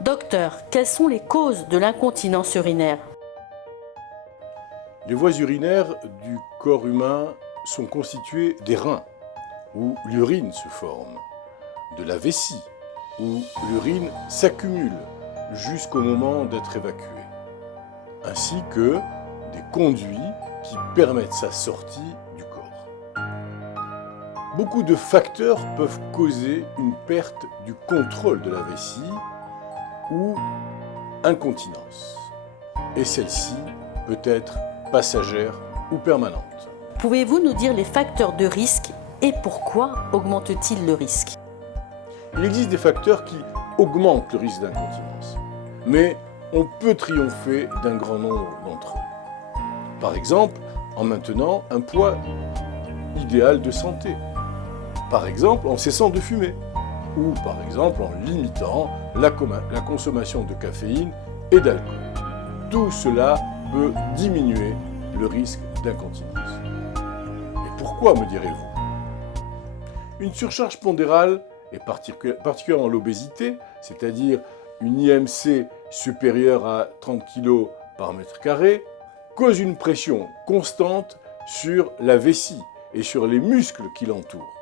Docteur, quelles sont les causes de l'incontinence urinaire? Les voies urinaires du corps humain sont constituées des reins, où l'urine se forme, de la vessie, où l'urine s'accumule jusqu'au moment d'être évacuée, ainsi que des conduits qui permettent sa sortie du corps. Beaucoup de facteurs peuvent causer une perte du contrôle de la vessie ou incontinence, et celle-ci peut être passagère ou permanente. Pouvez-vous nous dire les facteurs de risque et pourquoi augmentent-ils le risque? Il existe des facteurs qui augmentent le risque d'incontinence, mais on peut triompher d'un grand nombre d'entre eux. Par exemple, en maintenant un poids idéal de santé. Par exemple, en cessant de fumer. Ou par exemple, en limitant la consommation de caféine et d'alcool. Tout cela peut diminuer le risque d'incontinence. Et pourquoi, me direz-vous? Une surcharge pondérale, et particulièrement l'obésité, c'est-à-dire une IMC supérieure à 30 kg par mètre carré, cause une pression constante sur la vessie et sur les muscles qui l'entourent.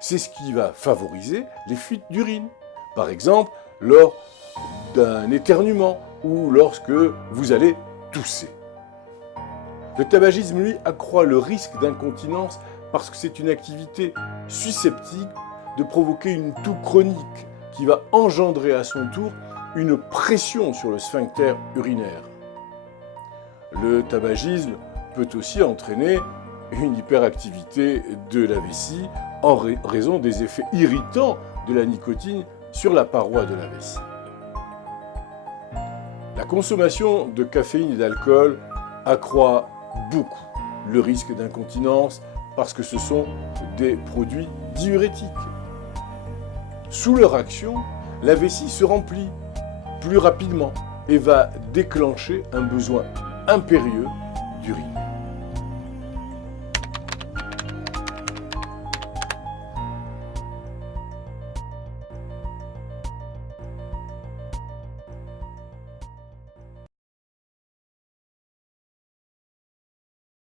C'est ce qui va favoriser les fuites d'urine. Par exemple, lors d'un éternuement ou lorsque vous allez tousser. Le tabagisme, lui, accroît le risque d'incontinence parce que c'est une activité susceptible de provoquer une toux chronique qui va engendrer à son tour une pression sur le sphincter urinaire. Le tabagisme peut aussi entraîner une hyperactivité de la vessie en raison des effets irritants de la nicotine sur la paroi de la vessie. La consommation de caféine et d'alcool accroît beaucoup le risque d'incontinence parce que ce sont des produits diurétiques. Sous leur action, la vessie se remplit plus rapidement et va déclencher un besoin impérieux d'urine.